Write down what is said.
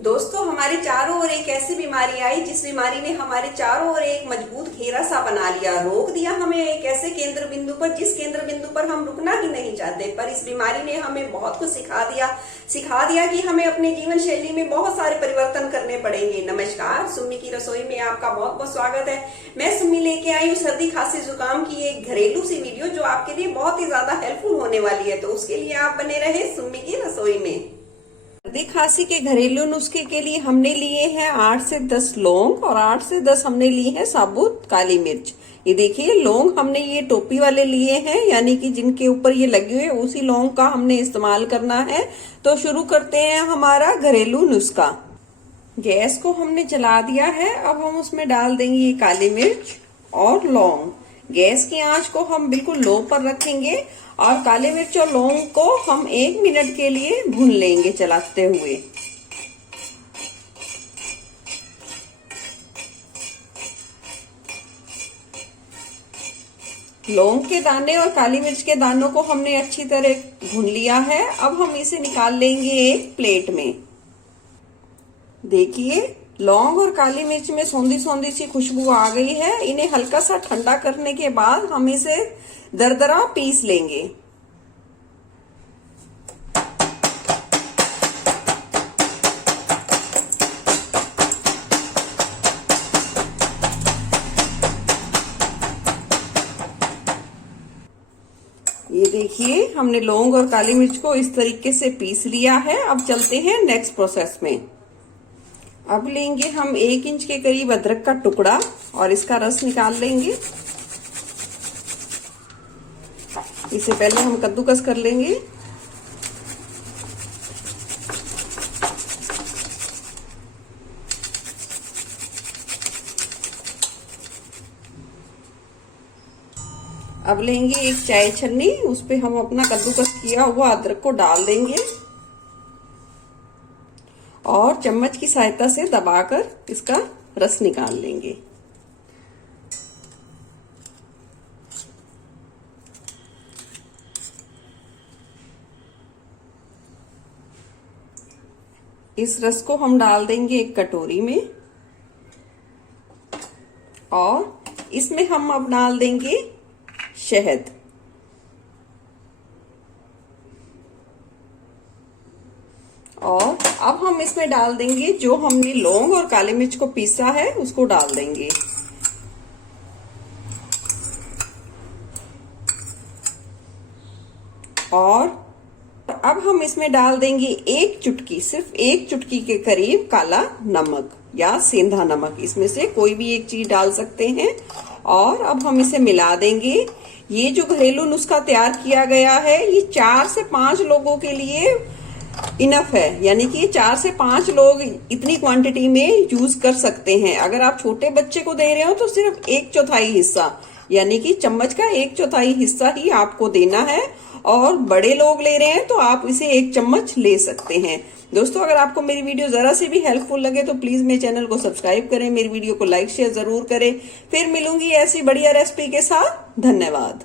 दोस्तों, हमारे चारों ओर एक ऐसी बीमारी आई जिस बीमारी ने हमारे चारों ओर एक मजबूत घेरा सा बना लिया, रोक दिया हमें एक ऐसे केंद्र बिंदु पर जिस केंद्र बिंदु पर हम रुकना ही नहीं चाहते। पर इस बीमारी ने हमें बहुत कुछ सिखा दिया कि हमें अपने जीवन शैली में बहुत सारे परिवर्तन करने पड़ेंगे। नमस्कार, सुम्मी की रसोई में आपका बहुत बहुत स्वागत है। मैं सुम्मी लेके आई हूँ सर्दी खांसी जुकाम की एक घरेलू सी वीडियो जो आपके लिए बहुत ही ज्यादा हेल्पफुल होने वाली है। तो उसके लिए आप बने रहे सुम्मी की रसोई में। सर्दी खांसी के घरेलू नुस्खे के लिए हमने लिए हैं 8 से 10 लौंग और 8 से 10 हमने ली है साबुत काली मिर्च। ये देखिए, लौंग हमने ये टोपी वाले लिए हैं, यानी कि जिनके ऊपर ये लगे हुए उसी लौंग का हमने इस्तेमाल करना है। तो शुरू करते हैं हमारा घरेलू नुस्खा। गैस को हमने जला दिया है। अब हम उसमें डाल देंगे ये काली मिर्च और लौंग। गैस की आंच को हम बिल्कुल लो पर रखेंगे और काली मिर्च और लौंग को हम 1 मिनट के लिए भून लेंगे चलाते हुए। लौंग के दाने और काली मिर्च के दानों को हमने अच्छी तरह भून लिया है। अब हम इसे निकाल लेंगे एक प्लेट में। देखिए, लौंग और काली मिर्च में सौंधी सौंधी सी खुशबू आ गई है। इन्हें हल्का सा ठंडा करने के बाद हम इसे दरदरा पीस लेंगे। ये देखिए, हमने लौंग और काली मिर्च को इस तरीके से पीस लिया है। अब चलते हैं नेक्स्ट प्रोसेस में। अब लेंगे हम 1 इंच के करीब अदरक का टुकड़ा और इसका रस निकाल लेंगे। इसे पहले हम कद्दूकस कर लेंगे। अब लेंगे एक चाय छन्नी, उस पे हम अपना कद्दूकस किया हुआ अदरक को डाल देंगे और चम्मच की सहायता से दबाकर इसका रस निकाल लेंगे। इस रस को हम डाल देंगे एक कटोरी में और इसमें हम अब डाल देंगे शहद। और अब हम इसमें डाल देंगे जो हमने लौंग और काली मिर्च को पीसा है, उसको डाल देंगे। और अब हम इसमें डाल देंगे एक चुटकी, सिर्फ 1 चुटकी के करीब काला नमक या सेंधा नमक, इसमें से कोई भी एक चीज डाल सकते हैं। और अब हम इसे मिला देंगे। ये जो घरेलू नुस्खा तैयार किया गया है, ये 4 से 5 लोगों के लिए इनफ है, यानी कि 4 से 5 लोग इतनी क्वांटिटी में यूज कर सकते हैं। अगर आप छोटे बच्चे को दे रहे हो तो सिर्फ 1/4 हिस्सा, यानी कि चम्मच का 1/4 हिस्सा ही आपको देना है। और बड़े लोग ले रहे हैं तो आप इसे 1 चम्मच ले सकते हैं। दोस्तों, अगर आपको मेरी वीडियो जरा से भी हेल्पफुल लगे तो प्लीज मेरे चैनल को सब्सक्राइब करें, मेरी वीडियो को लाइक शेयर जरूर करें। फिर मिलूंगी ऐसी बढ़िया रेसिपी के साथ। धन्यवाद।